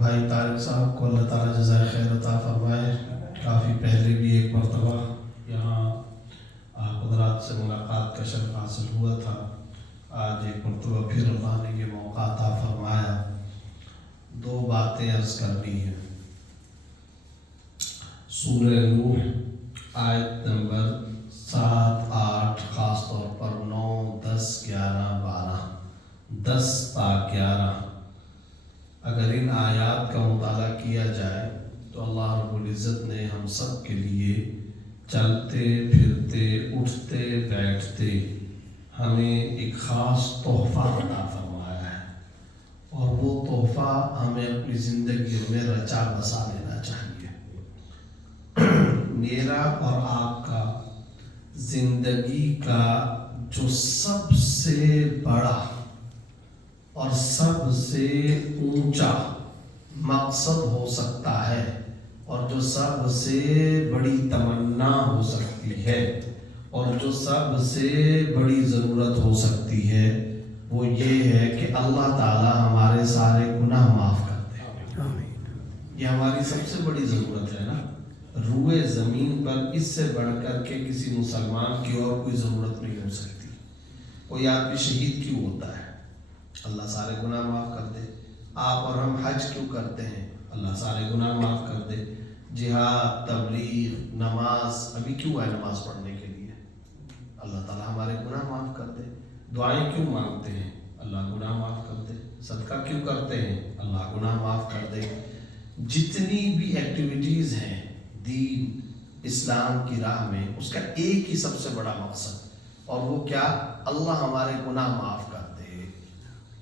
بھائی طارق صاحب کو اللہ تعالیٰ جزائے خیر عطا فرمائے. کافی پہلے بھی ایک مرتبہ یہاں آپ حضرات سے ملاقات کا شرف حاصل ہوا تھا. آج ایک مرتبہ پھر اللہ نے یہ موقع عطا فرمایا. دو باتیں عرض کرنی ہیں. سورہ نوح آیت نمبر 7 8 خاص طور پر 9 10 11 12 10 تا 11 اگر ان آیات کا مطالعہ کیا جائے تو اللہ رب العزت نے ہم سب کے لیے چلتے پھرتے اٹھتے بیٹھتے ہمیں ایک خاص تحفہ عطا فرمایا ہے، اور وہ تحفہ ہمیں اپنی زندگی میں رچا بسا لینا چاہیے. میرا اور آپ کا زندگی کا جو سب سے بڑا اور سب سے اونچا مقصد ہو سکتا ہے، اور جو سب سے بڑی تمنا ہو سکتی ہے، اور جو سب سے بڑی ضرورت ہو سکتی ہے، وہ یہ ہے کہ اللہ تعالی ہمارے سارے گناہ معاف کر دے. یہ ہماری سب سے بڑی ضرورت ہے نا. روئے زمین پر اس سے بڑھ کر کے کسی مسلمان کی اور کوئی ضرورت نہیں ہو سکتی. کوئی آدمی شہید کیوں ہوتا ہے؟ اللہ سارے گناہ معاف کر دے. آپ اور ہم حج کیوں کرتے ہیں؟ اللہ سارے گناہ معاف کر دے. جہاد، تبلیغ، نماز، ابھی کیوں ہے نماز پڑھنے کے لیے؟ اللہ تعالیٰ ہمارے گناہ معاف کر دے. دعائیں کیوں مانگتے ہیں؟ اللہ گناہ معاف کر دے. صدقہ کیوں کرتے ہیں؟ اللہ گناہ معاف کر دے. جتنی بھی ایکٹیویٹیز ہیں دین اسلام کی راہ میں، اس کا ایک ہی سب سے بڑا مقصد، اور وہ کیا؟ اللہ ہمارے گناہ معاف کر دے.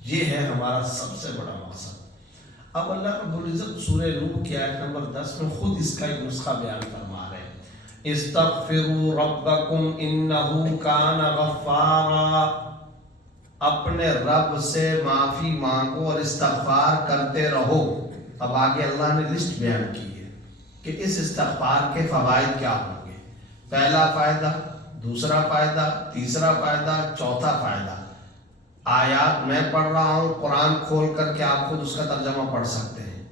یہ ہے ہمارا سب سے بڑا مقصد. اب اللہ رب العزت سورہ نوح کی آیت نمبر 10 میں خود اس کا ایک نسخہ بیان فرما رہے ہیں. استغفروا ربکم انہ کان غفارا. اپنے رب سے معافی مانگو اور استغفار کرتے رہو. اب آگے اللہ نے لسٹ بیان کی ہے کہ اس استغفار کے فوائد کیا ہوں گے. پہلا فائدہ، دوسرا فائدہ، تیسرا فائدہ، چوتھا فائدہ. آیات میں پڑھ رہا ہوں، قرآن کھول کر کے آپ خود اس کا ترجمہ پڑھ سکتے ہیں.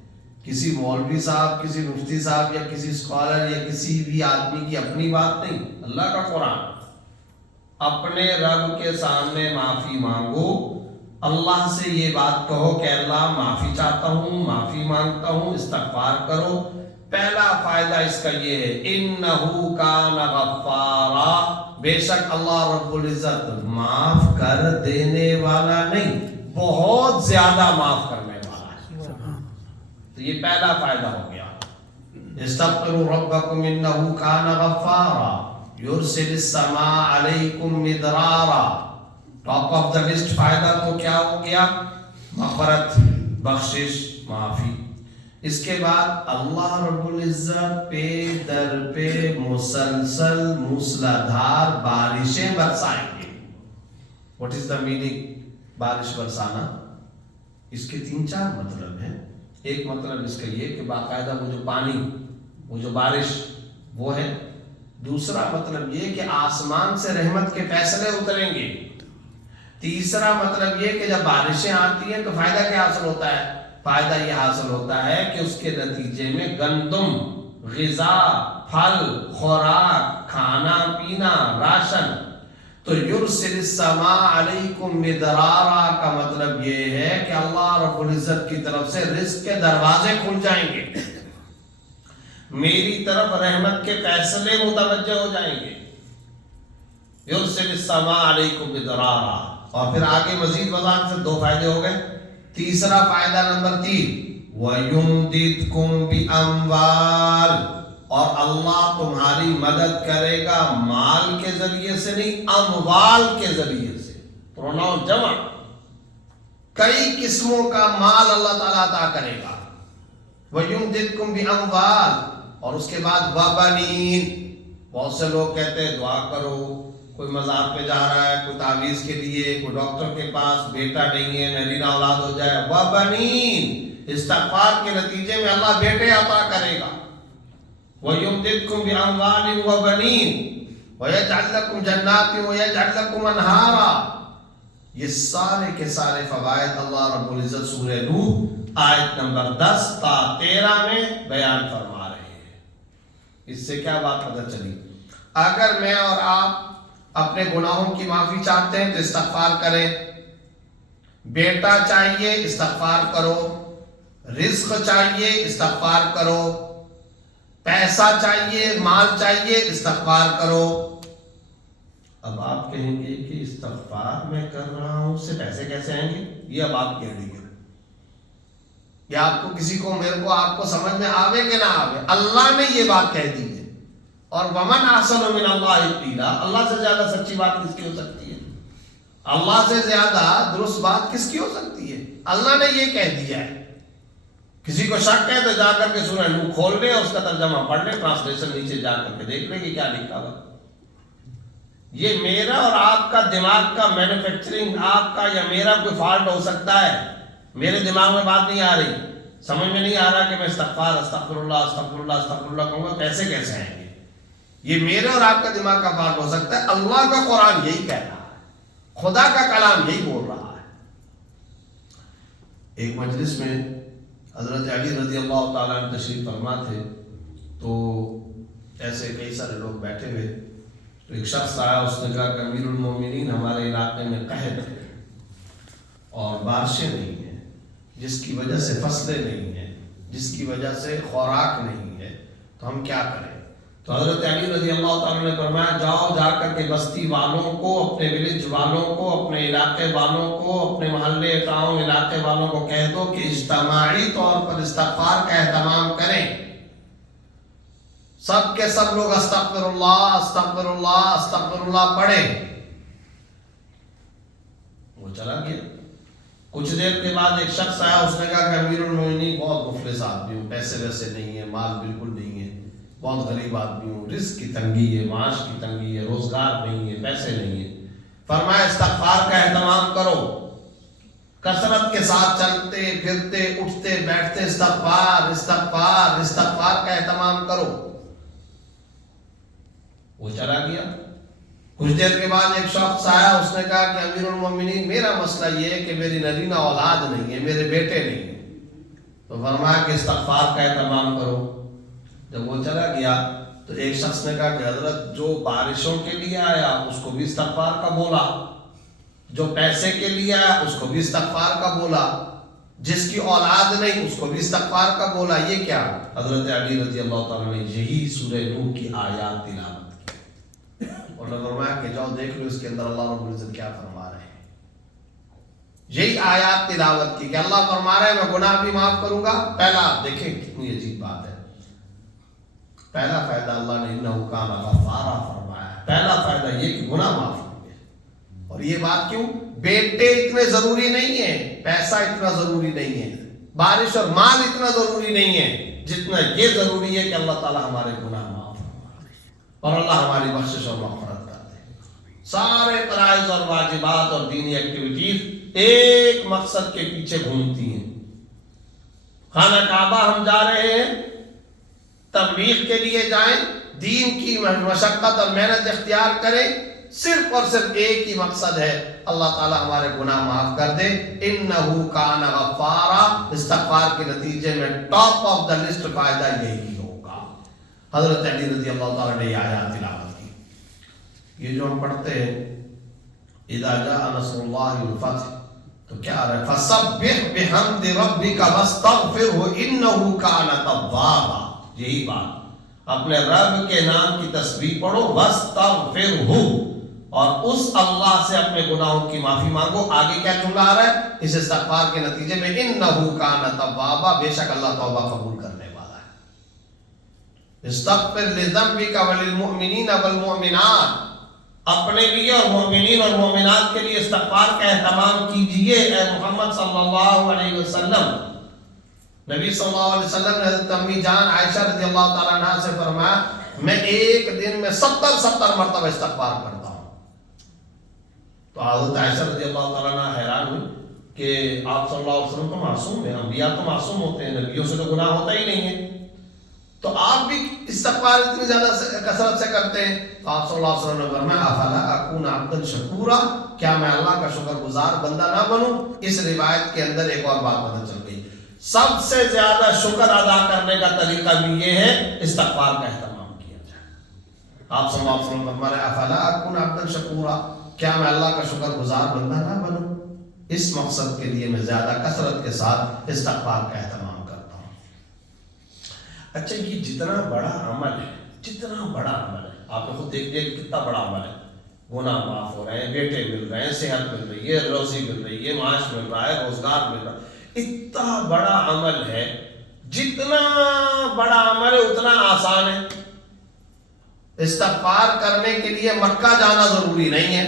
کسی مولوی صاحب، کسی مفتی صاحب یا کسی اسکالر یا کسی بھی آدمی کی اپنی بات نہیں، اللہ کا قرآن. اپنے رب کے سامنے معافی مانگو. اللہ سے یہ بات کہو کہ اللہ معافی چاہتا ہوں، معافی مانگتا ہوں، استغفار کرو. پہلا فائدہ اس کا یہ ہے انہو کان غفارا. بے شک اللہ رب العزت معاف کر دینے والا نہیں، بہت زیادہ معاف کرنے والا ہے. تو یہ پہلا فائدہ ہو گیا. استغفروا ربکم انہو کان غفارا یرسل السماء علیکم مدرارا. ٹاپ آف دا لسٹ فائدہ تو کیا ہو گیا؟ مغفرت، بخشش، معافی. اس کے بعد اللہ رب العزت پہ در پہ مسلسل موسلادھار بارشیں برسائیں گے. واٹ از دا میننگ بارش برسانا؟ اس کے 3-4 مطلب ہیں. ایک مطلب اس کا یہ کہ باقاعدہ وہ جو پانی، وہ جو بارش وہ ہے. دوسرا مطلب یہ کہ آسمان سے رحمت کے فیصلے اتریں گے. تیسرا مطلب یہ کہ جب بارشیں آتی ہیں تو فائدہ کیا حاصل ہوتا ہے؟ فائدہ یہ حاصل ہوتا ہے کہ اس کے نتیجے میں گندم، غذا، پھل، خوراک، کھانا پینا، راشن. تو یرسل السماء علیکم مدرارا کا مطلب یہ ہے کہ اللہ رب العزت کی طرف سے رزق کے دروازے کھل جائیں گے، میری طرف رحمت کے فیصلے متوجہ ہو جائیں گے. یرسل السماء علیکم مدرارا. اور پھر آگے مزید وضاحت سے 2 فائدے ہو گئے. تیسرا فائدہ نمبر 3 وَيُمْدِدْكُمْ بِأَمْوَالٍ. اور اللہ تمہاری مدد کرے گا مال کے ذریعے سے نہیں، اموال کے ذریعے سے. پروناؤن جمع، کئی قسموں کا مال اللہ تعالیٰ عطا کرے گا. وَيُمْدِدْكُمْ بِأَمْوَالٍ. اور اس کے بعد وَبَنِينَ. بہت سے لوگ کہتے ہیں دعا کرو، کوئی مزار پہ جا رہا ہے، کوئی تعویذ کے لیے، کوئی ڈاکٹر کے پاس، بیٹا نہیں ہے، نرینہ اولاد ہو جائے. وَبَنِينَ. استغفار کے نتیجے میں اللہ بیٹے عطا کرے گا. وَيُمْدِدْكُمْ بِأَمْوَالٍ وَبَنِينَ وَيَجْعَلْ لَكُمْ جَنَّاتٍ وَيَجْعَلْ لَكُمْ أَنْهَارًا. یہ سارے کے سارے فوائد اللہ رب العزت سورہ نوح آیت نمبر 10 تا 13 میں بیان فرما رہے ہیں۔ اس سے کیا بات پتہ چلی؟ اگر میں اور آپ اپنے گناہوں کی معافی چاہتے ہیں تو استغفار کریں، بیٹا چاہیے استغفار کرو، رزق چاہیے استغفار کرو، پیسہ چاہیے، مال چاہیے استغفار کرو۔ اب آپ کہیں گے کہ استغفار میں کر رہا ہوں، اس سے پیسے کیسے آئیں گے؟ یہ اب آپ کہہ دیں گے، یا آپ کو کسی کو، میرے کو، آپ کو سمجھ میں آوے کہ نہ آوے، اللہ نے یہ بات کہہ دی ہے۔ اور وَمَنْ أَحْسَنُ مِنَ اللَّهِ قِيلًا، اللہ سے زیادہ سچی بات کس کی ہو سکتی ہے؟ اللہ سے زیادہ درست بات کس کی ہو سکتی ہے؟ اللہ نے یہ کہہ دیا ہے۔ کسی کو شک ہے تو جا کر کے سورہ نوح کھول لے، اس کا ترجمہ پڑھ لے، ٹرانسلیشن نیچے جا کر کے دیکھ لے کہ کیا لکھا ہوا۔ یہ میرا اور آپ کا دماغ کا مینوفیکچرنگ، آپ کا یا میرا کوئی فالٹ ہو سکتا ہے۔ میرے دماغ میں بات نہیں آ رہی، سمجھ میں نہیں آ رہا کہ میں استغفار استغفر اللہ استغفر اللہ استغفر اللہ کہوں گا، پیسے کیسے آئیں گے؟ یہ میرے اور آپ کا دماغ کا فالٹ ہو سکتا ہے۔ اللہ کا قرآن یہی کہہ رہا ہے، خدا کا کلام یہی بول رہا ہے۔ ایک مجلس میں حضرت علی رضی اللہ تعالیٰ عنہ تشریف فرما تھے، تو ایسے کئی سارے لوگ بیٹھے ہوئے، تو ایک شخص آیا، اس نے کہا کہ امیر المومنین ہمارے علاقے میں قحط ہے اور بارشیں نہیں ہیں، جس کی وجہ سے فصلیں نہیں ہیں، جس کی وجہ سے خوراک نہیں ہے، تو ہم کیا کریں؟ تو حضرت علی رضی اللہ تعالیٰ نے فرمایا، جاؤ جا کر کے بستی والوں کو، اپنے ولیج والوں کو، اپنے علاقے والوں کو، اپنے محلے ٹاؤن علاقے والوں کو کہہ دو کہ اجتماعی طور پر استغفار کا اہتمام کریں۔ سب کے سب لوگ استغفر اللہ استغفر اللہ استغفر اللہ پڑھیں۔ وہ چلا گیا۔ کچھ دیر کے بعد ایک شخص آیا، اس نے کہا کہ امیر المومنین بہت مفلس آدمی ہوں، پیسے ویسے نہیں ہے، مال بالکل نہیں ہے، بہت غریب آدمی ہوں، رزق کی تنگی ہے، معاش کی تنگی ہے، روزگار نہیں ہے، پیسے نہیں ہے۔ فرمایا استغفار کا اہتمام کرو، کثرت کے ساتھ چلتے پھرتے اٹھتے بیٹھتے استغفار استغفار استغفار کا اہتمام کرو۔ وہ چلا گیا۔ کچھ دیر کے بعد ایک شخص آیا، اس نے کہا کہ امیر المومنین میرا مسئلہ یہ ہے کہ میری نرینہ اولاد نہیں ہے، میرے بیٹے نہیں ہیں۔ تو فرمایا کہ استغفار کا اہتمام کرو۔ جب وہ چلا گیا تو ایک شخص نے کہا کہ حضرت جو بارشوں کے لیے آیا اس کو بھی استغفار کا بولا، جو پیسے کے لیے آیا اس کو بھی استغفار کا بولا، جس کی اولاد نہیں اس کو بھی استغفار کا بولا۔ یہ کیا؟ حضرت علی رضی اللہ تعالیٰ نے یہی سورہ نوح کی آیات تلاوت کی اور نے فرمایا کہ جاؤ دیکھ لو اس کے اندر اللہ رب العزت کیا فرما رہے ہیں۔ یہی آیات تلاوت کی کہ اللہ فرما رہے ہیں میں گناہ بھی معاف کروں گا۔ پہلا دیکھیں کتنی عجیب بات ہے، پہلا فائدہ اللہ نے انہ کان غفارا فرمایا ہے۔ پہلا فائدہ یہ کہ گناہ معاف ہوں گے۔ اور یہ بات کیوں؟ بیٹے اتنے ضروری نہیں ہیں، پیسہ اتنا ضروری نہیں ہے، بارش اور مال اتنا ضروری نہیں ہے، جتنا یہ ضروری ہے کہ اللہ تعالی ہمارے گناہ معاف فرمائے اور اللہ ہماری بخشش اور مغفرت کر دے۔ سارے فرائض اور واجبات اور دینی ایکٹیویٹیز ایک مقصد کے پیچھے گھومتی ہیں۔ خانہ کعبہ ہم جا رہے ہیں، تبلیغ کے لیے جائیں، دین کی مشقت اور محنت اختیار کریں، صرف اور صرف ایک ہی مقصد ہے، اللہ تعالیٰ ہمارے گناہ معاف کر دے۔ انہو کان غفارا، استغفار کے نتیجے میں ٹاپ آف دا لسٹ فائدہ یہی ہوگا۔ حضرت علی رضی اللہ تعالیٰ نے یہ آیات تلاوت کی۔ یہ جو ہم پڑھتے ہیں اذا جاء نصر اللہ والفتح، تو کیا آ رہا ہے؟ فسبح بحمد ربک واستغفرہ انہ کان توابا۔ یہی بات، اپنے رب کے نام کی تسبیح پڑھو، واستغفرہ، اور اس اللہ سے اپنے گناہوں کی معافی مانگو۔ آگے کیا جملہ آ رہا ہے اس استغفار کے نتیجے میں؟ انہ کان توابا، بے شک اللہ توبہ قبول کرنے والا ہے۔ استغفر لذنبک وللمؤمنین والمؤمنات، اپنے لیے اور مومنین اور مومنات کے لیے استغفار کا اہتمام کیجئے۔ اے محمد صلی اللہ علیہ وسلم، نبی صلی اللہ علیہ وسلم نے حضرت امی جان عائشہ رضی اللہ تعالیٰ عنہ سے فرمایا میں ایک دن میں 70 مرتبہ استغفار کرتا ہوں۔ تو حضرت عائشہ رضی اللہ تعالیٰ عنہ حیران ہوئی کہ آپ صلی اللہ علیہ وسلم تو معصوم ہیں، انبیاء تو معصوم ہوتے ہیں، نبیوں سے تو گناہ ہوتا ہی نہیں ہے۔ تو تو آپ بھی استغفار اتنی زیادہ کثرت سے کرتے ہیں. تو آپ صلی اللہ علیہ وسلم نے فرمایا افلا اکون عبدا شکورا، کیا میں اللہ کا شکر گزار بندہ نہ بنوں؟ اس روایت کے اندر ایک اور بات پتہ چل گئی، سب سے زیادہ شکر ادا کرنے کا طریقہ بھی یہ ہے استغفار کا اہتمام کیا جائے. آپ صلی اللہ علیہ وسلم فرما رہے افلا اکون عبدا شکورا، کیا میں اللہ کا شکر گزار بندہ نہ بنوں؟ اس مقصد کے لیے میں زیادہ کثرت کے ساتھ استغفار کا اہتمام کرتا ہوں. اچھا، یہ جتنا بڑا عمل ہے، جتنا بڑا عمل ہے، آپ نے خود دیکھ لیا کہ کتنا بڑا عمل ہے. گناہ معاف ہو رہے ہیں، بیٹے مل رہے ہیں، صحت مل رہی ہے، روزی مل رہی ہے، معاش مل رہا ہے، روزگار مل رہا ہے. اتنا بڑا عمل ہے، جتنا بڑا عمل ہے اتنا آسان ہے. استغفار کرنے کے لیے مکہ جانا ضروری نہیں ہے،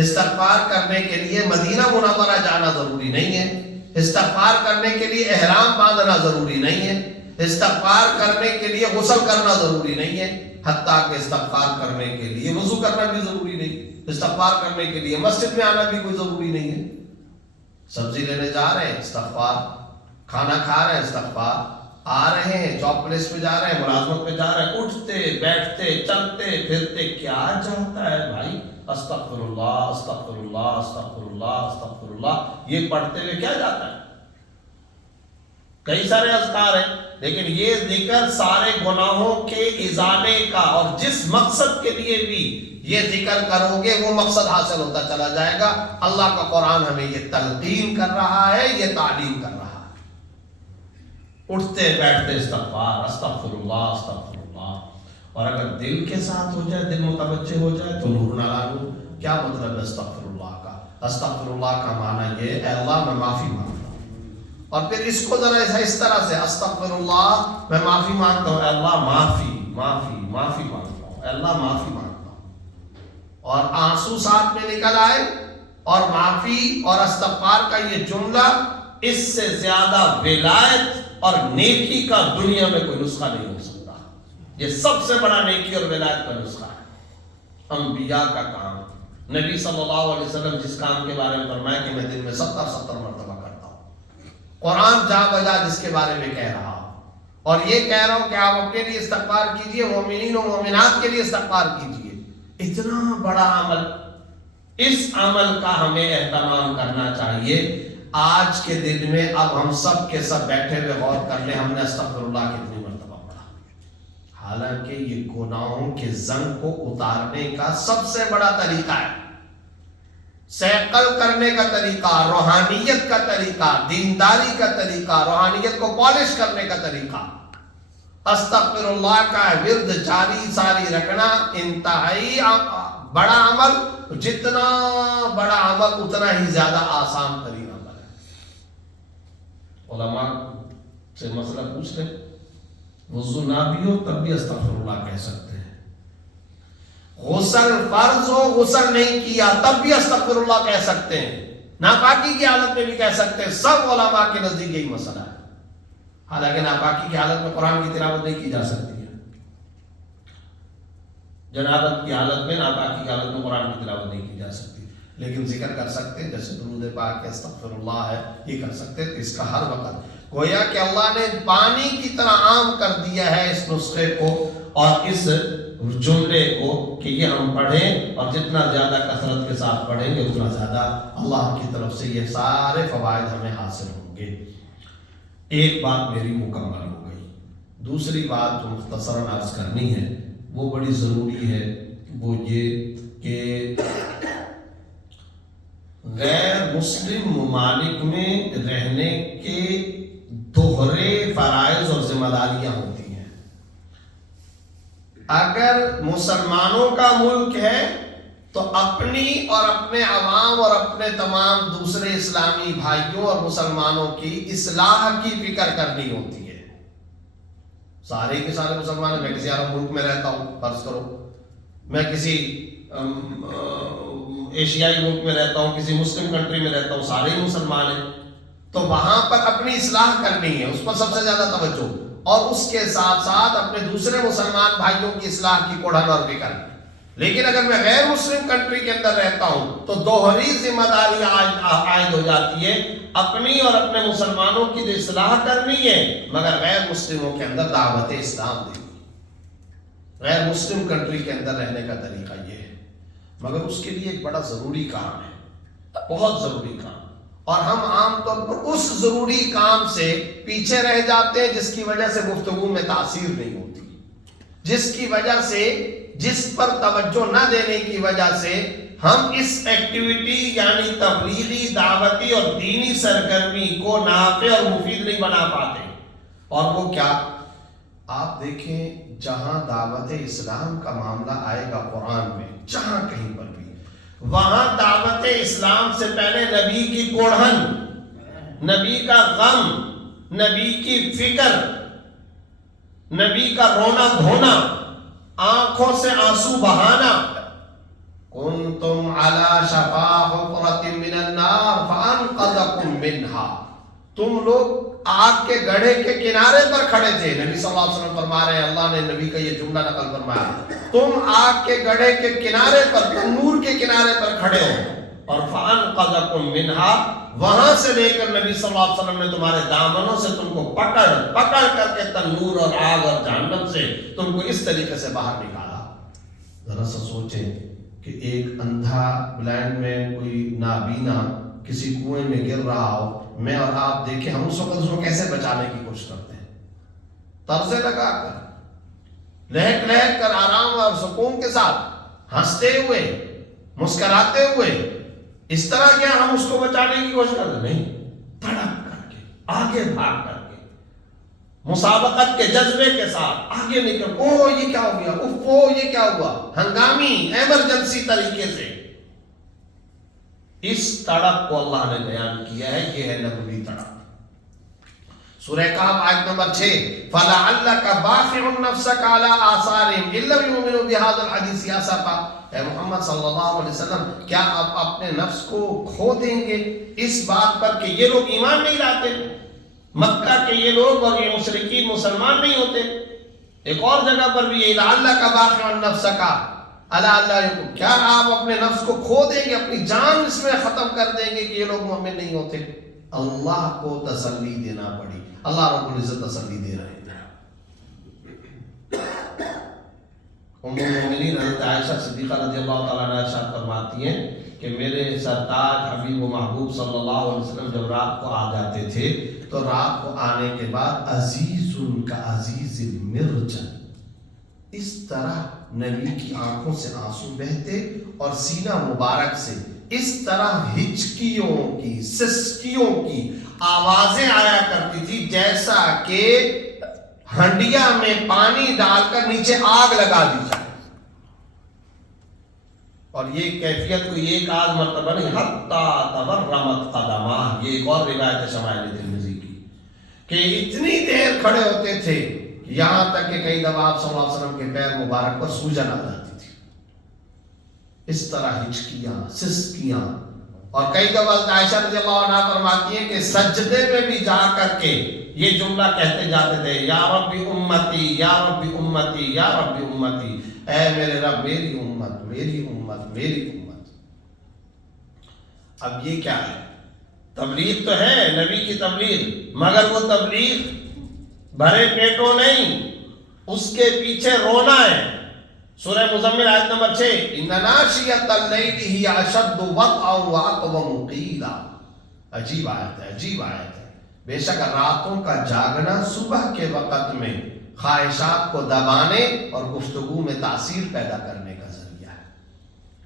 استغفار کرنے کے لیے مدینہ منورہ جانا ضروری نہیں ہے، استغفار کرنے کے لیے احرام باندھنا ضروری نہیں ہے، استغفار کرنے کے لیے غسل کرنا ضروری نہیں ہے، حتیٰ کہ استغفار کرنے کے لیے وضو کرنا بھی ضروری نہیں، استغفار کرنے کے لیے مسجد میں آنا بھی کوئی ضروری نہیں ہے. سبزی لینے جا رہے ہیں استغفار، کھانا کھا رہے ہیں استغفار، آ رہے ہیں جاب پلیس پہ جا رہے ہیں، ملازمت پہ جا رہے ہیں، اٹھتے بیٹھتے چلتے پھرتے کیا چاہتا ہے بھائی؟ استغفر اللہ استغفر اللہ استغفر اللہ استغفر اللہ. یہ پڑھتے ہوئے کیا جاتا ہے؟ کئی سارے اذکار ہیں، لیکن یہ ذکر سارے گناہوں کے ازالے کا، اور جس مقصد کے لیے بھی یہ ذکر کرو گے وہ مقصد حاصل ہوتا چلا جائے گا. اللہ کا قرآن ہمیں یہ تلقین کر رہا ہے، یہ تعلیم کر رہا ہے. اٹھتے بیٹھتے استغفار، استغفر اللہ استغفر اللہ. اور اگر دل کے ساتھ ہو جائے، دل متوجہ ہو جائے تو نور نہ لاگو. کیا مطلب ہے استغفر اللہ کا؟ استغفر اللہ کا معنی یہ اے اللہ میں معافی مانگتا ہوں. اور پھر اس کو ذرا اس طرح سے استغفر اللہ میں معافی مانگتا ہوں، اے اللہ معافی معافی معافی مانگتا ہوں، اے اللہ معافی مانگتا ہوں. اور آنسو ساتھ میں نکل آئے، اور معافی اور استغفار کا یہ جملہ، اس سے زیادہ ولایت اور نیکی کا دنیا میں کوئی نسخہ نہیں ہو سکتا. یہ سب سے بڑا نیکی اور ولایت کا نسخہ ہے. انبیاء کا کام، نبی صلی اللہ علیہ وسلم جس کام کے بارے میں فرمایا کہ میں دن میں 70 مرتبہ کرتا ہوں، قرآن جا بجا جس کے بارے میں کہہ رہا ہوں، اور یہ کہہ رہا ہوں کہ آپ اپنے لیے استغفار کیجئے، مومنین و مومنات کے لیے استغفار کیجئے. اتنا بڑا عمل، اس عمل کا ہمیں اہتمام کرنا چاہیے. آج کے دن میں اب ہم سب کے سب بیٹھے ہوئے غور کر لیں ہم نے استغفر اللہ کتنی مرتبہ پڑھا. حالانکہ یہ گناہوں کے زنگ کو اتارنے کا سب سے بڑا طریقہ ہے، سیقل کرنے کا طریقہ، روحانیت کا طریقہ، دینداری کا طریقہ، روحانیت کو پالش کرنے کا طریقہ. استغفر اللہ کا ورد جاری ساری رکھنا انتہائی بڑا عمل. جتنا بڑا عمل اتنا ہی زیادہ آسان ترین عمل ہے. علماء سے مسئلہ پوچھ لیں، وضو نہ بھی ہو تب بھی استغفر اللہ کہہ سکتے ہیں، غسل فرض ہو غسل نہیں کیا تب بھی استغفر اللہ کہہ سکتے ہیں، ناپاکی کی حالت میں بھی کہہ سکتے ہیں. سب علماء کے نزدیک یہی مسئلہ ہے. حالانکہ ناپاکی کی حالت میں قرآن کی تلاوت نہیں کی جا سکتی ہے، جنابت کی حالت میں، ناپاکی کی حالت میں قرآن کی تلاوت نہیں کی جا سکتی، لیکن ذکر کر سکتے ہیں. جیسے درود پاک استغفر اللہ ہے، یہ کر سکتے ہیں. اس کا ہر وقت گویا کہ اللہ نے پانی کی طرح عام کر دیا ہے اس نسخے کو اور اس جملے کو کہ یہ ہم پڑھیں، اور جتنا زیادہ کثرت کے ساتھ پڑھیں گے اتنا زیادہ اللہ کی طرف سے یہ سارے فوائد ہمیں حاصل ہوں گے. ایک بات میری مکمل ہو گئی. دوسری بات جو مختصراً عرض کرنی ہے وہ بڑی ضروری ہے، وہ یہ کہ غیر مسلم ممالک میں رہنے کے دوہرے فرائض اور ذمہ داریاں ہوتی ہیں. اگر مسلمانوں کا ملک ہے تو اپنی اور اپنے عوام اور اپنے تمام دوسرے اسلامی بھائیوں اور مسلمانوں کی اصلاح کی فکر کرنی ہوتی ہے. سارے کے سارے مسلمان ہیں. میں کسی عرب ملک میں رہتا ہوں، فرض کرو میں کسی ایشیائی ملک میں رہتا ہوں، کسی مسلم کنٹری میں رہتا ہوں، سارے ہی مسلمان ہیں. تو وہاں پر اپنی اصلاح کرنی ہے، اس پر سب سے زیادہ توجہ، اور اس کے ساتھ ساتھ اپنے دوسرے مسلمان بھائیوں کی اصلاح کی کوڑھن اور فکر. لیکن اگر میں غیر مسلم کنٹری کے اندر رہتا ہوں تو دوہری ذمہ داری عائد ہو جاتی ہے، اپنی اور اپنے مسلمانوں کی اصلاح کرنی ہے، مگر غیر مسلموں کے اندر دعوت اسلام دینی۔ غیر مسلم کنٹری کے اندر رہنے کا طریقہ یہ ہے، مگر اس کے لیے ایک بڑا ضروری کام ہے، بہت ضروری کام، اور ہم عام طور پر اس ضروری کام سے پیچھے رہ جاتے ہیں جس کی وجہ سے گفتگو میں تاثیر نہیں ہوتی، جس کی وجہ سے، جس پر توجہ نہ دینے کی وجہ سے ہم اس ایکٹیویٹی یعنی تبلیغی، دعوتی اور دینی سرگرمی کو نافع اور مفید نہیں بنا پاتے۔ اور وہ کیا؟ آپ دیکھیں، جہاں دعوت اسلام کا معاملہ آئے گا قرآن میں، جہاں کہیں پر بھی، وہاں دعوت اسلام سے پہلے نبی کی کوڑھن، نبی کا غم، نبی کی فکر، نبی کا رونا دھونا، آنکھوں سے آنسو بہانا، کنتم علی شفا حفرۃ من النار فانقذکم منہا، تم لوگ آگ کے گڑھے کے کنارے پر کھڑے تھے۔ نبی صلی اللہ علیہ وسلم فرما رہے ہیں، اللہ نے نبی کا یہ جملہ نقل فرمایا، تم آگ کے گڑھے کے کنارے پر، تنور کے کنارے پر کھڑے ہو، اور فانقذکم منہا، وہاں سے لے کر نبی صلی اللہ علیہ وسلم نے تمہارے دامنوں سے تم کو پکڑ کر کے تنور اور آگ اور جہنم سے تم کو اس طریقے سے باہر نکالا۔ ذرا سا سوچیں کہ ایک اندھا بلائنڈ میں کوئی نابینا کسی کنویں میں گر رہا ہو، میں اور آپ دیکھیں، ہم اس وقت اس کو کیسے بچانے کی کوشش کرتے ہیں؟ طرزے لگا کر، لہک لہک کر، آرام اور سکون کے ساتھ، ہنستے ہوئے، مسکراتے ہوئے، اس طرح کیا ہم اس کو بچانے کی کوشش کرتے؟ نہیں، تڑپ کر کے، آگے بھاگ کر کے، مسابقت کے جذبے کے ساتھ آگے نکل، او یہ کیا ہو گیا، او یہ کیا ہوا، ہنگامی ایمرجنسی طریقے سے۔ اس تڑپ کو اللہ نے بیان کیا ہے، یہ ہے نبوی تڑپ۔ سورہ کہف آیت نمبر 6، فَلَعَلَّكَ بَاخِعٌ نَفْسَكَ عَلَىٰ آثَارِهِمْ إِن لَّمْ يُؤْمِنُوا بِهَٰذَا الْحَدِيثِ آسَفًا، اے محمد صلی اللہ علیہ وسلم، کیا آپ اپنے نفس کو کھو دیں گے اس بات پر کہ یہ لوگ ایمان نہیں لاتے؟ مکہ کے یہ لوگ اور یہ مشرکین مسلمان نہیں ہوتے۔ ایک اور جگہ پر بھی یہ لَعَلَّكَ بَاخِعٌ نَفْسَكَ عَلَىٰ أَلَّا يُؤْمِنُوا، کیا آپ اپنے نفس کو کھو دیں گے، اپنی جان اس میں ختم کر دیں گے کہ یہ لوگ مومن نہیں ہوتے؟ اللہ کو تسلی دینا پڑی، اللہ رب العزت تسلی دے رہے ہیں۔ ام المؤمنین حضرت عائشہ صدیقہ رضی اللہ تعالیٰ عنہا ارشاد فرماتی ہیں کہ میرے سرتاج حبیب و محبوب صلی اللہ علیہ وسلم جب رات کو آ جاتے تھے تو رات کو آنے کے بعد عزیز کا عزیز مرجل، اس طرح نبی کی آنکھوں سے آنسو بہتے اور سینہ مبارک سے اس طرح ہچکیوں کی، سسکیوں کی آوازیں آیا کرتی تھی جیسا کہ ہنڈیا میں پانی ڈال کر نیچے آگ لگا دی جائے۔ اور یہ کیفیت کوئی ایک آدھ مرتبہ نہیں، حتی تورمت قدمہ، یہ ایک اور روایت ہے شمائل ترمذی کی، کہ اتنی دیر کھڑے ہوتے تھے یہاں تک کہ کئی دفعہ آپ صلی اللہ علیہ وسلم کے پیر مبارک پر سوجن آ جاتی تھی۔ اس طرح ہچکیاں، سسکیاں، اور کئی دفعہ عائشہ رضی اللہ عنہا فرماتی ہیں کہ سجدے میں بھی جا کر کے یہ جملہ کہتے جاتے تھے، یا ربی امتی، یا ربی امتی، یا ربی امتی، اے میرے رب میری امت، میری امت، میری امت۔ اب یہ کیا ہے؟ تبلیغ تو ہے، نبی کی تبلیغ، مگر وہ تبلیغ بھرے پیٹوں نہیں، اس کے پیچھے رونا ہے۔ سورہ مزمل آیت نمبر 6، ان ناشیۃ اللیل ہی اشد وطئا واقوم قیلا، عجیب آیت ہے، عجیب آیت ہے۔ بے شک راتوں کا جاگنا صبح کے وقت میں خواہشات کو دبانے اور گفتگو میں تاثیر پیدا کرنے کا ذریعہ ہے۔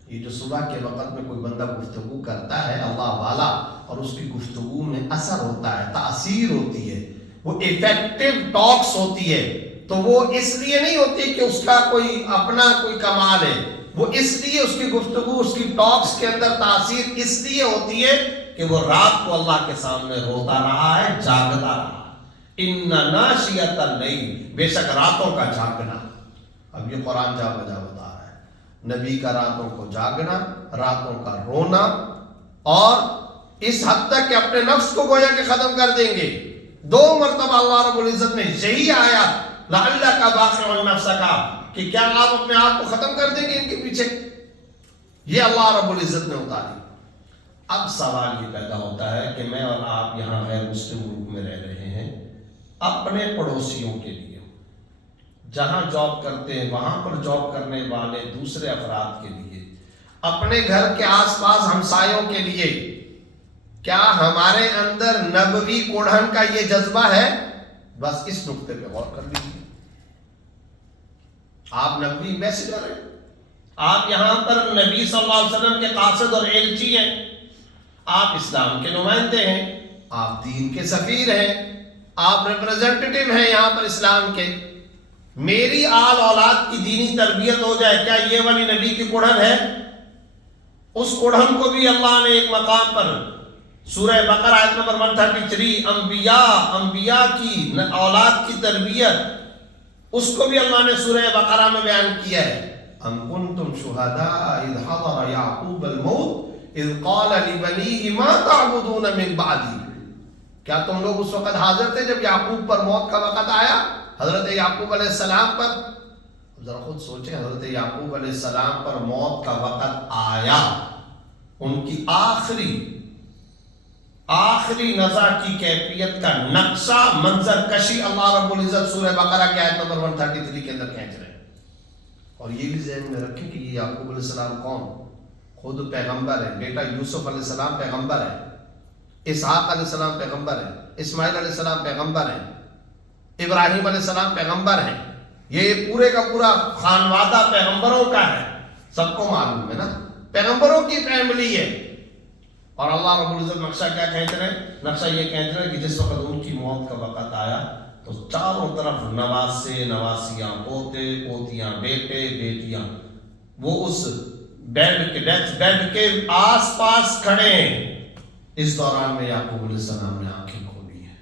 یہ جو صبح کے وقت میں کوئی بندہ گفتگو کرتا ہے اللہ والا، اور اس کی گفتگو میں اثر ہوتا ہے، تاثیر ہوتی ہے، وہ ایفیکٹو ٹاکس ہوتی ہے، تو وہ اس لیے نہیں ہوتی کہ اس کا کوئی اپنا کوئی کمال ہے، وہ اس لیے اس کی گفتگو، اس کی ٹاکس کے اندر تاثیر اس لیے ہوتی ہے کہ وہ رات کو اللہ کے سامنے روتا رہا ہے، جاگتا رہا۔ ان ناشیۃ اللیل، بے شک راتوں کا جاگنا۔ اب یہ قرآن جا بجا بتا رہا ہے، نبی کا راتوں کو جاگنا، راتوں کا رونا، اور اس حد تک کہ اپنے نفس کو گویا کہ ختم کر دیں گے۔ دو مرتبہ اللہ رب العزت نے یہی آیات لعلک باخع نفسک، کہ کیا آپ اپنے آپ کو ختم کر دیں گے ان کے پیچھے؟ یہ اللہ رب العزت نے اتاری۔ اب سوال یہ پیدا ہوتا ہے کہ میں اور آپ یہاں غیر مسلم ملک میں رہ رہے ہیں، اپنے پڑوسیوں کے لیے، جہاں جاب کرتے ہیں وہاں پر جاب کرنے والے دوسرے افراد کے لیے، اپنے گھر کے آس پاس ہمسایوں کے لیے، کیا ہمارے اندر نبوی کوڑھن کا یہ جذبہ ہے؟ بس اس نقطے پہ غور کر لیجیے۔ آپ نبوی میسنجر ہیں، آپ یہاں پر نبی صلی اللہ علیہ وسلم کے قاصد اور ایلچی ہیں، آپ اسلام کے نمائندے ہیں، آپ دین کے سفیر ہیں، آپ ریپرزینٹیٹیو ہیں یہاں پر اسلام کے۔ میری آل اولاد کی دینی تربیت ہو جائے، کیا یہ والی نبی کی کوڑھن ہے؟ اس کوڑھن کو بھی اللہ نے ایک مقام پر سورہ بقرہ آیت نمبر 133 انبیاء کی اولاد کی تربیت، اس کو بھی اللہ نے سورہ بقرہ میں بیان کیا ہے۔ ام کنتم شہداء اذ حضر یعقوب الموت اذ قال لبنیہ ما تعبدون من بعدی، کیا تم لوگ اس وقت حاضر تھے جب یعقوب پر موت کا وقت آیا؟ حضرت یعقوب علیہ السلام پر ذرا خود سوچیں، حضرت یعقوب علیہ السلام پر موت کا وقت آیا، ان کی آخری نزع کی کیفیت کا نقشہ منظر کشی اللہ رب العزت سورہ بقرہ کی آیت نمبر 133 کے اندر کھینچ رہے ہیں۔ اور یہ بھی ذہن میں رکھیں کہ یہ یعقوب علیہ السلام کون؟ خود پیغمبر ہے، بیٹا یوسف علیہ السلام پیغمبر ہے، اسحاق علیہ السلام پیغمبر ہے، اسماعیل علیہ السلام پیغمبر ہیں، ابراہیم علیہ السلام پیغمبر ہیں، یہ پورے کا پورا خانوادہ پیغمبروں کا ہے، سب کو معلوم ہے نا، پیغمبروں کی فیملی ہے۔ اور اللہ رب العزت نقشہ کیا کھینچ رہے ہیں؟ نقشہ یہ کھینچ رہے ہیں کہ جس وقت ان کی موت کا وقت آیا تو چاروں طرف نواسے نواسیاں، پوتے پوتیاں، بیٹے بیٹیاں، وہ اس ڈیتھ بیڈ کے آس پاس کھڑے ہیں۔ اس دوران میں یعقوب علیہ السلام نے آنکھیں کھولی ہیں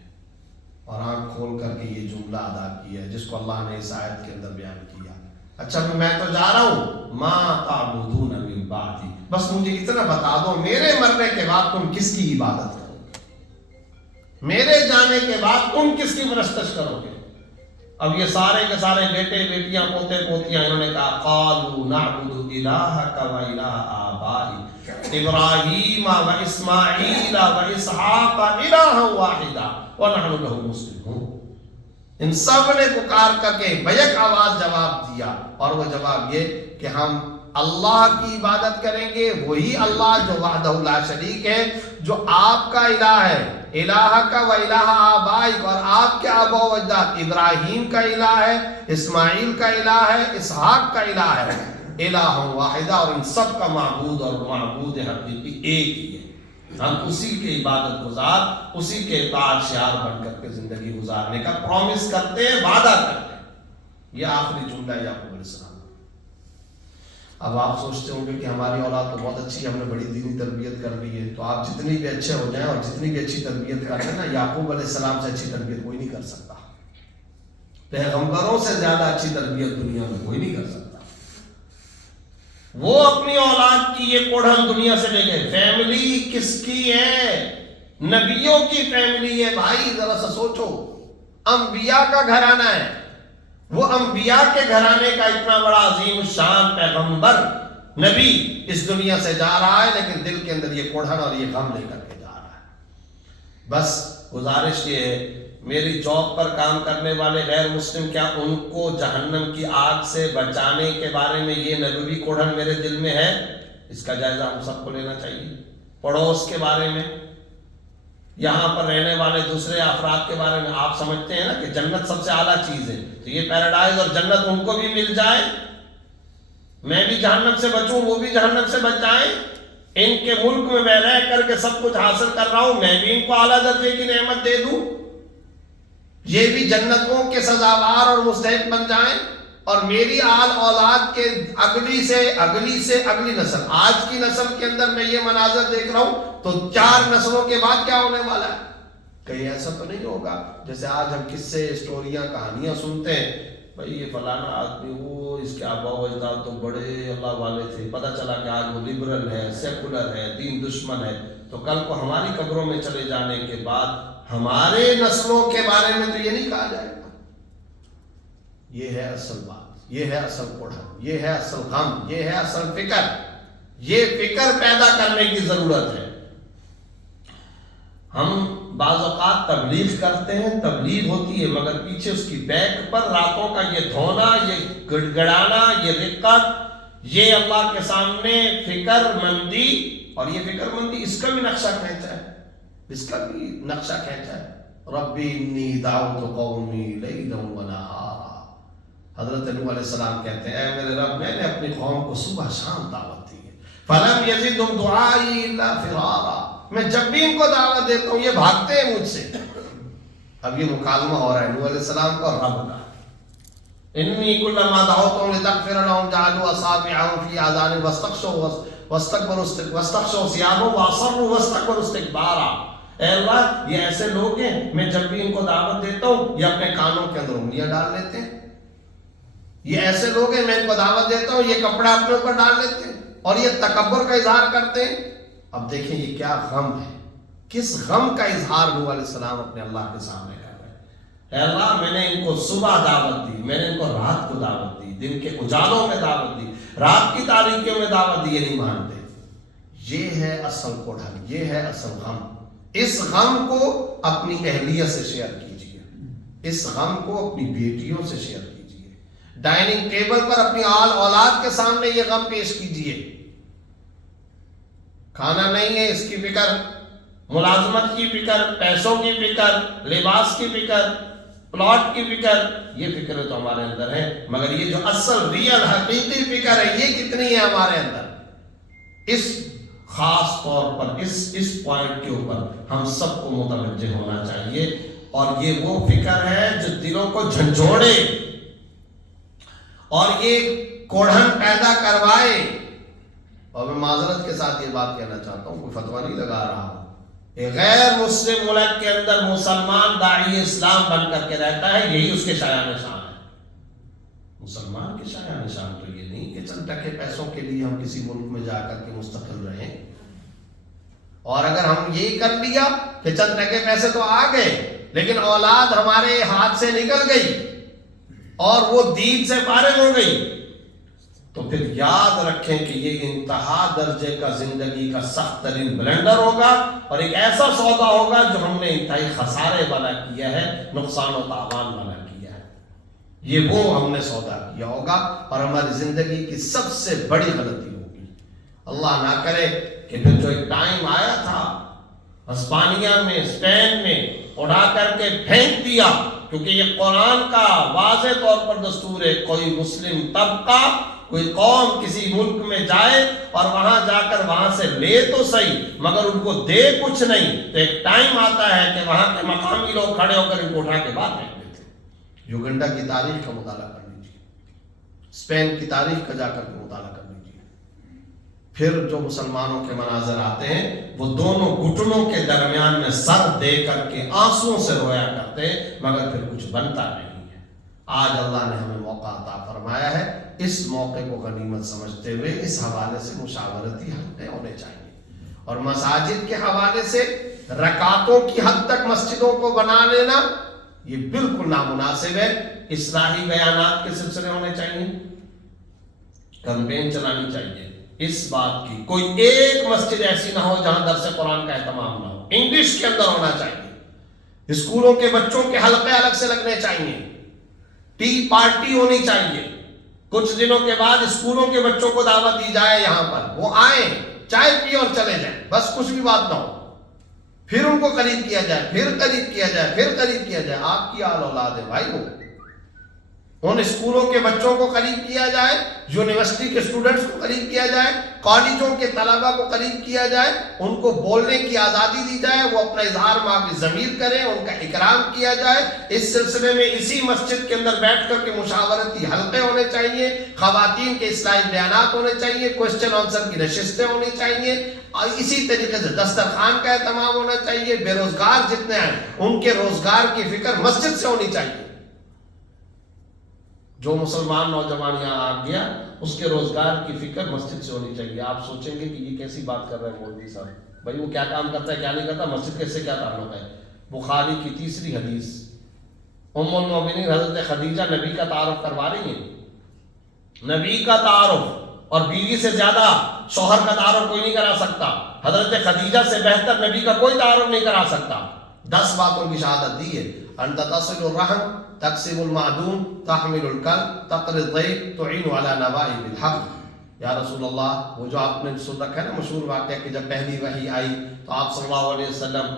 اور آنکھ کھول کر کے یہ جملہ ادا کیا ہے جس کو اللہ نے اس آیت کے اندر بیان کیا، اچھا میں تو جا رہا ہوں، ما تعبدون من بعدی، بس مجھے اتنا بتا دو میرے مرنے کے بعد تم کس کی عبادت کرو گے، میرے جانے کے بعد تم کس کی پرستش کرو گے؟ اب یہ سارے کے سارے بیٹے بیٹیاں پوتے پوتیاں انہوں نے کہا قالوا نعبد الہک و الہ آبائی ابراہیم و اسماعیل و اسحاق الہا واحدا ونحن له مسلمون۔ ان سب نے پکار کر کے بیک آواز جواب دیا، اور وہ جواب یہ کہ ہم اللہ کی عبادت کریں گے، وہی اللہ جو وحدہ لا شریک ہے، جو آپ کا الہ ہے، الہ کا و الہ آبائک، اور آپ کے آبا و اجداد، ابراہیم کا الہ ہے، اسماعیل کا الہ ہے، اسحاق کا الہ ہے، الہ واحدہ، اور ان سب کا معبود اور معبود حقیقی ایک ہی ہے۔ ہم اسی کے عبادت گزار، اسی کے اطاعت شعار بن کر کے زندگی گزارنے کا پرومس کرتے ہیں، وعدہ کرتے ہیں۔ یہ آخری جملہ ہے یعقوب علیہ السلام۔ اب آپ سوچتے ہوں گے کہ ہماری اولاد تو بہت اچھی ہے، ہم نے بڑی دینی تربیت کر لی ہے، تو آپ جتنی بھی اچھے ہو جائیں اور جتنی بھی اچھی تربیت کریں نا، یعقوب علیہ السلام سے اچھی تربیت کوئی نہیں کر سکتا، پیغمبروں سے زیادہ اچھی تربیت دنیا میں کوئی نہیں کر سکتا۔ وہ اپنی اولاد کی یہ کوڑھن دنیا سے لے گئے۔ فیملی کس کی ہے؟ نبیوں کی فیملی ہے بھائی، ذرا سا سوچو، انبیاء کا گھرانہ ہے، وہ انبیاء کے گھرانے کا اتنا بڑا عظیم شان پیغمبر نبی اس دنیا سے جا رہا ہے، لیکن دل کے اندر یہ کوڑھن اور یہ غم لے کر کے جا رہا ہے۔ بس گزارش یہ ہے، میری جاب پر کام کرنے والے غیر مسلم، کیا ان کو جہنم کی آگ سے بچانے کے بارے میں یہ نبوی کوڑھن میرے دل میں ہے؟ اس کا جائزہ ہم سب کو لینا چاہیے۔ پڑوس کے بارے میں، یہاں پر رہنے والے دوسرے افراد کے بارے میں، آپ سمجھتے ہیں نا کہ جنت سب سے اعلیٰ چیز ہے، تو یہ پیراڈائز اور جنت ان کو بھی مل جائے، میں بھی جہنم سے بچوں، وہ بھی جہنم سے بچ جائیں، ان کے ملک میں میں رہ کر کے سب کچھ حاصل کر رہا ہوں، میں بھی ان کو اعلیٰ درجے کی نعمت دے دوں، یہ بھی جنتوں کے سزاوار اور مستحق بن جائیں، اور میری آل اولاد کے اگلی سے اگلی نسل، آج کی نسل کے اندر میں یہ مناظر دیکھ رہا ہوں تو 4 نسلوں کے بعد کیا ہونے والا ہے؟ کہیں ایسا تو نہیں ہوگا جیسے آج ہم قصے، اسٹوریاں، کہانیاں سنتے ہیں، بھئی یہ فلانا آدمی، وہ اس کے آبا و اجداد تو بڑے اللہ والے تھے، پتہ چلا کہ آج وہ لبرل ہے، سیکولر ہے، دین دشمن ہے، تو کل کو ہماری قبروں میں چلے جانے کے بعد ہمارے نسلوں کے بارے میں تو یہ نہیں کہا جائے گا۔ یہ ہے اصل بات۔ یہ ہے اصل کوڑھن، یہ ہے اصل غم، یہ ہے اصل فکر. یہ فکر پیدا کرنے کی ضرورت ہے. ہم بعض اوقات تبلیغ کرتے ہیں، تبلیغ ہوتی ہے، مگر پیچھے اس کی بیک پر راتوں کا یہ دھونا، یہ گڑگڑانا، یہ رقت، یہ اللہ کے سامنے فکر مندی. اور یہ فکر مندی اس کا بھی نقشہ کھینچا ہے، اس کا بھی نقشہ کھینچا ہے. ربی انی دعوت قومی لیلا و نہارا. حضرت نوح علیہ السلام کہتے ہیں اے میرے رب، میں نے اپنی قوم کو صبح شام دعوت دی ہے. فلم یزدہم دعائی الا فرارا. میں جب بھی ان کو دعوت دیتا ہوں یہ بھاگتے ہیں مجھ سے. اب یہ مکالمہ ہو رہا ہے نوح علیہ السلام کا اور رب کا. انی کلما دعوتہم لتغفر لہم جعلوا اصابعہم فی آذانہم واستغشوا ثیابہم واصروا واستکبروا استکبارا. اے اللہ، یہ ایسے لوگ ہیں، میں جب بھی ان کو دعوت دیتا ہوں یہ اپنے کانوں کے اندر انگلیاں ڈال لیتے ہیں. یہ ایسے لوگ ہیں، میں ان کو دعوت دیتا ہوں یہ کپڑا اپنے اوپر ڈال لیتے ہیں اور یہ تکبر کا اظہار کرتے ہیں. اب دیکھیں یہ کیا غم ہے، کس غم کا اظہار نوح علیہ السلام اپنے اللہ کے سامنے کر رہے ہیں. اے اللہ، میں نے ان کو صبح دعوت دی، میں نے ان کو رات کو دعوت دی، دن کے اجالوں میں دعوت دی، رات کی تاریکیوں میں دعوت دی، یہ نہیں مانتے. یہ ہے اصل کوڑھن، یہ ہے اصل غم. اس غم کو اپنی اہلیہ سے شیئر کیجئے، اس غم کو اپنی بیٹیوں سے شیئر کیجئے، ڈائننگ ٹیبل پر اپنی اولاد کے سامنے یہ غم پیش کیجئے. کھانا نہیں ہے اس کی فکر، ملازمت کی فکر، پیسوں کی فکر، لباس کی فکر، پلاٹ کی فکر، یہ فکر تو ہمارے اندر ہے، مگر یہ جو اصل ریئل حقیقی فکر ہے یہ کتنی ہے ہمارے اندر. اس خاص طور پر اس پوائنٹ کے اوپر ہم سب کو متوجہ ہونا چاہیے. اور یہ وہ فکر ہے جو دلوں کو جھنجھوڑے اور یہ کوڑھن پیدا کروائے. اور میں معذرت کے ساتھ یہ بات کہنا چاہتا ہوں، کوئی فتویٰ نہیں لگا رہا ہوں. ایک غیر مسلم ملک کے اندر مسلمان داعی اسلام بن کر کے رہتا ہے، یہی اس کے شایان نشان ہے. مسلمان کے شایان نشان تو یہ نہیں کہ چند ٹکے پیسوں کے لیے ہم کسی ملک میں جا کر کے مستقل رہیں. اور اگر ہم یہی کر لیا کہ چند ٹکے پیسے تو آ گئے لیکن اولاد ہمارے ہاتھ سے نکل گئی اور وہ دین سے فارغ ہو گئی، تو پھر یاد رکھیں کہ یہ انتہا درجے کا زندگی کا سخت ترین بلنڈر ہوگا اور ایک ایسا سودا ہوگا جو ہم نے انتہائی خسارے والا کیا ہے، نقصان و تاوان والا کیا ہے. یہ وہ ہم نے سودا کیا ہوگا اور ہماری زندگی کی سب سے بڑی غلطی ہوگی. اللہ نہ کرے کہ پھر جو ایک ٹائم آیا تھا اسپانیہ میں، اسپین میں اڑا کر کے پھینک دیا، کیونکہ یہ قرآن کا واضح طور پر دستور ہے، کوئی مسلم طبقہ، کوئی قوم کسی ملک میں جائے اور وہاں جا کر وہاں سے لے تو صحیح مگر ان کو دے کچھ نہیں، تو ایک ٹائم آتا ہے کہ وہاں کے مقامی لوگ کھڑے ہو کر ان کو اٹھا کے باہر پھینک دیتے. یوگنڈا کی تاریخ کا مطالعہ کر لیجیے، اسپین کی تاریخ کا جا کر کے مطالعہ کر لیجیے. پھر جو مسلمانوں کے مناظر آتے ہیں وہ دونوں گھٹنوں کے درمیان میں سر دے کر کے آنسوؤں سے رویا کرتے مگر پھر کچھ بنتا نہیں ہے. آج اللہ نے ہمیں موقع عطا فرمایا ہے، اس موقع کو غنیمت سمجھتے ہوئے اس حوالے سے مشاورتی حلقے ہونے چاہیے. اور مساجد کے حوالے سے رکعتوں کی حد تک مسجدوں کو بنا لینا یہ بالکل نامناسب ہے. اصلاحی بیانات کے سلسلے ہونے چاہیے، کمپین چلانی چاہیے اس بات کی کوئی ایک مسجد ایسی نہ ہو جہاں درس قرآن کا اہتمام نہ ہو. انگلش کے اندر ہونا چاہیے، اسکولوں کے بچوں کے حلقے الگ سے لگنے چاہیے، ٹی پارٹی ہونی چاہیے. کچھ دنوں کے بعد اسکولوں کے بچوں کو دعوت دی جائے، یہاں پر وہ آئیں، چائے پی اور چلے جائیں، بس کچھ بھی بات نہ ہو. پھر ان کو قریب کیا جائے، پھر قریب کیا جائے، پھر قریب کیا جائے. آپ کی آل اولاد ہے بھائی، وہ ان اسکولوں کے بچوں کو قریب کیا جائے، یونیورسٹی کے اسٹوڈنٹس کو قریب کیا جائے، کالجوں کے طلبہ کو قریب کیا جائے، ان کو بولنے کی آزادی دی جائے، وہ اپنا اظہار معافی ضمیر کریں، ان کا اکرام کیا جائے. اس سلسلے میں اسی مسجد کے اندر بیٹھ کر کے مشاورتی حلقے ہونے چاہیے، خواتین کے اصلاحی بیانات ہونے چاہیے، کوسچن آنسر کی نشستیں ہونی چاہیے، اور اسی طریقے سے دسترخوان کا اہتمام ہونا چاہیے. بے روزگار جتنے ہیں ان کے روزگار کی فکر مسجد سے ہونی چاہیے. جو مسلمان نوجوان یہاں آ گیا اس کے روزگار کی فکر مسجد سے ہونی چاہیے. آپ سوچیں گے کہ یہ کیسی بات کر رہے ہیں مولوی صاحب، بھائی وہ کیا کام کرتا ہے کیا نہیں کرتا، مسجد کے سے کیا تعلق ہے. بخاری کی 3 حدیث ام المومنین حضرت خدیجہ نبی کا تعارف کروا رہی ہیں. نبی کا تعارف اور بیوی سے زیادہ شوہر کا تعارف کوئی نہیں کرا سکتا. حضرت خدیجہ سے بہتر نبی کا کوئی تعارف نہیں کرا سکتا. 10 باتوں کی شہادت دی ہے. انت تصل الرحم، تقسم المعدوم، تحمل الکل، تقری الضیف، تعین علی نوائب الحق. یا رسول اللہ، وہ جو آپ نے سن رکھا ہے نا مشہور واقعہ کہ جب پہلی وحی آئی تو آپ صلی اللہ علیہ وسلم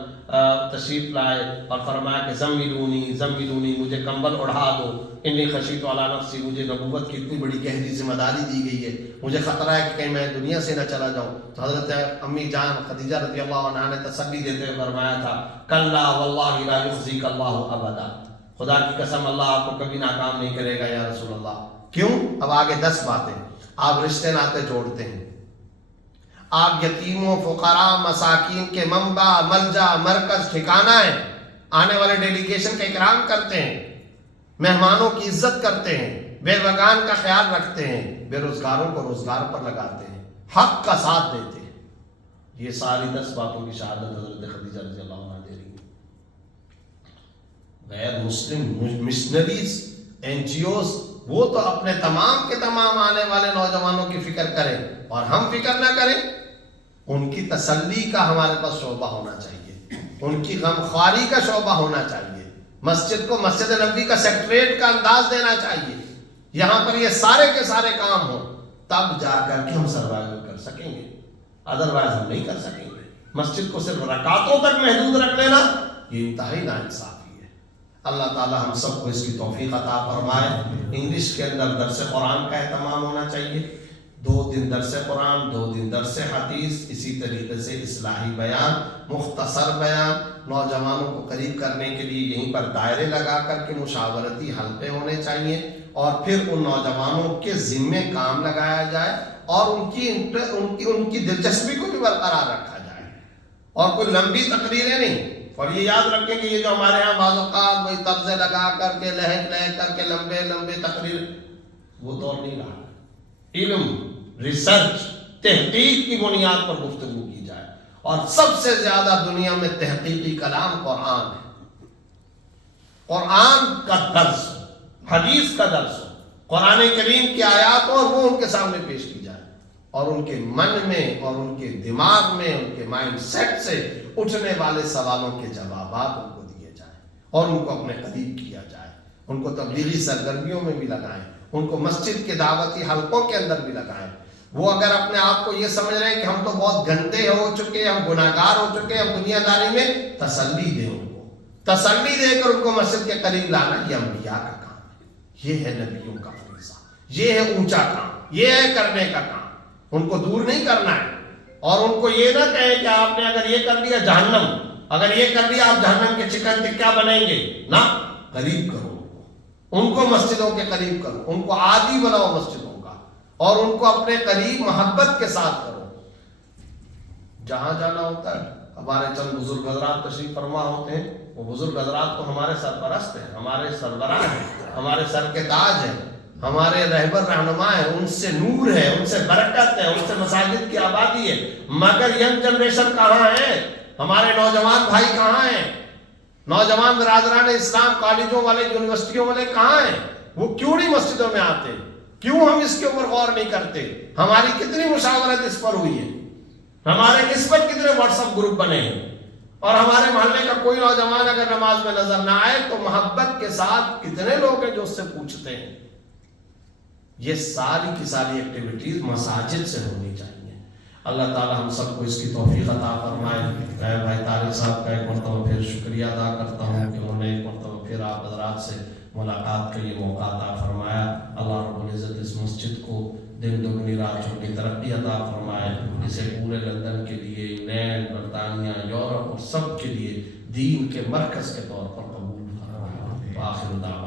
تشریف لائے اور فرمایا کہ زملونی مجھے کمبل اڑھا دو، انی خشیت علی نفسی، مجھے نبوت کی اتنی بڑی گہری ذمہ داری دی گئی ہے، مجھے خطرہ ہے کہ کہیں میں دنیا سے نہ چلا جاؤں. تو حضرت امی جان خدیجہ رضی اللہ عنہا نے تسلی دیتے ہوئے فرمایا تھا کلا واللہ لا یخزیک اللہ ابدا، خدا کی قسم اللہ آپ کو کبھی ناکام نہیں کرے گا یا رسول اللہ. کیوں؟ اب آگے 10 باتیں. آپ رشتے ناطے جوڑتے ہیں، آپ یتیموں، فقراء، مساکین کے منبع، ملجا، مرکز، ٹھکانہ ہیں. آنے والے ڈیلیگیشن کا اکرام کرتے ہیں، مہمانوں کی عزت کرتے ہیں، بے بگان کا خیال رکھتے ہیں، بے روزگاروں کو روزگار پر لگاتے ہیں، حق کا ساتھ دیتے ہیں. یہ ساری 10 باتوں کی شہادت حضرت خدیجہ رضی اللہ عنہ دے رہی ہیں. غیر مسلم مشنریز، NGOs، وہ تو اپنے تمام کے تمام آنے والے نوجوانوں کی فکر کریں اور ہم فکر نہ کریں. ان کی تسلی کا ہمارے پاس شعبہ ہونا چاہیے، ان کی غمخواری کا شعبہ ہونا چاہیے. مسجد کو مسجد نبی کا سیکریٹریٹ کا انداز دینا چاہیے. یہاں پر یہ سارے کے سارے کام ہوں، تب جا کر کے ہم سروائیو کر سکیں گے، ادروائز ہم نہیں کر سکیں گے. مسجد کو صرف رکعتوں تک محدود رکھ لینا یہ انتہائی ناانصافی ہے. اللہ تعالی ہم سب کو اس کی توفیق عطا فرمائے. انگلش کے اندر درس قرآن کا اہتمام ہونا چاہیے. 2 دن درس قرآن، 2 دن درس حدیث، اسی طریقے سے اصلاحی بیان، مختصر بیان. نوجوانوں کو قریب کرنے کے لیے یہیں پر دائرے لگا کر کے مشاورتی حلقے ہونے چاہیے اور پھر ان نوجوانوں کے ذمے کام لگایا جائے اور ان کی دلچسپی کو بھی برقرار رکھا جائے اور کوئی لمبی تقریریں نہیں. اور یہ یاد رکھیں کہ یہ جو ہمارے ہاں بعض اوقات وہی طبزے لگا کر کے لہج کر کے لمبے تقریر، وہ دور نہیں رہا. علم، ریسرچ، تحقیق کی بنیاد پر گفتگو کی جائے. اور سب سے زیادہ دنیا میں تحقیقی کلام قرآن ہے. قرآن کا درس، حدیث کا درس، قرآن کریم کی آیات اور وہ ان کے سامنے پیش کی جائے اور ان کے من میں اور ان کے دماغ میں، ان کے مائنڈ سیٹ سے اٹھنے والے سوالوں کے جوابات ان کو دیے جائیں اور ان کو اپنے قریب کیا جائے. ان کو تبلیغی سرگرمیوں میں بھی لگائیں، ان کو مسجد کے دعوتی حلقوں کے اندر بھی لگائیں. وہ اگر اپنے آپ کو یہ سمجھ رہے ہیں کہ ہم تو بہت گندے ہو چکے، ہم گناہگار ہو چکے، ہم دنیا داری میں، تسلی دیں ان کو، تسلی دے کر ان کو مسجد کے قریب لانا. یہ انبیاء کا کام ہے، یہ ہے نبیوں کا فریضہ، یہ ہے اونچا کام، یہ ہے کرنے کا کام. ان کو دور نہیں کرنا ہے اور ان کو یہ نہ کہیں کہ آپ نے اگر یہ کر لیا جہنم، اگر یہ کر لیا آپ جہنم کے چکن ٹکا بنیں گے. نہ، قریب کرو ان کو مسجدوں کے قریب کرو، ان کو عادی بناؤ مسجدوں کا اور ان کو اپنے قریب محبت کے ساتھ کرو. جہاں جانا ہوتا ہے، ہمارے چند بزرگ حضرات تشریف فرما ہوتے ہیں، وہ بزرگ حضرات تو ہمارے سرپرست ہیں، ہمارے سربراہ ہیں، ہمارے سر کے تاج ہیں، ہمارے رہبر رہنما ہیں. ان سے نور ہے، ان سے برکت ہے، ان سے مساجد کی آبادی ہے. مگر ینگ جنریشن کہاں ہے؟ ہمارے نوجوان بھائی کہاں ہیں؟ نوجوان برادران اسلام، کالجوں والے، یونیورسٹیوں والے کہاں ہیں؟ وہ کیوں نہیں مسجدوں میں آتے؟ کیوں ہم اس کے اوپر غور نہیں کرتے؟ ہماری کتنی مشاورت اس پر ہوئی ہے، ہمارے اس پر کتنے واٹس ایپ گروپ بنے ہیں اور ہمارے محلے کا کوئی نوجوان اگر نماز میں نظر نہ آئے تو محبت کے ساتھ کتنے لوگ ہیں جو اس سے پوچھتے ہیں. یہ ساری کی ساری ایکٹیویٹیز مساجد سے ہونی چاہیے. اللہ تعالی ہم سب کو اس کی توفیق عطا فرمائے. میں بھائی طارق صاحب کا ایک مرتبہ پھر شکریہ ادا کرتا ہوں کہ انہوں نے ایک مرتبہ پھر آپ حضرات سے ملاقات کا یہ موقع عطا فرمایا. اللہ رب العزت اس مسجد کو دن دگنی رات چوگنی ترقی عطا فرمائے. اسے پورے لندن کے لیے، انگلینڈ، برطانیہ، یورپ اور سب کے لیے دین کے مرکز کے طور پر قبول فرمائے. آخر دعوانا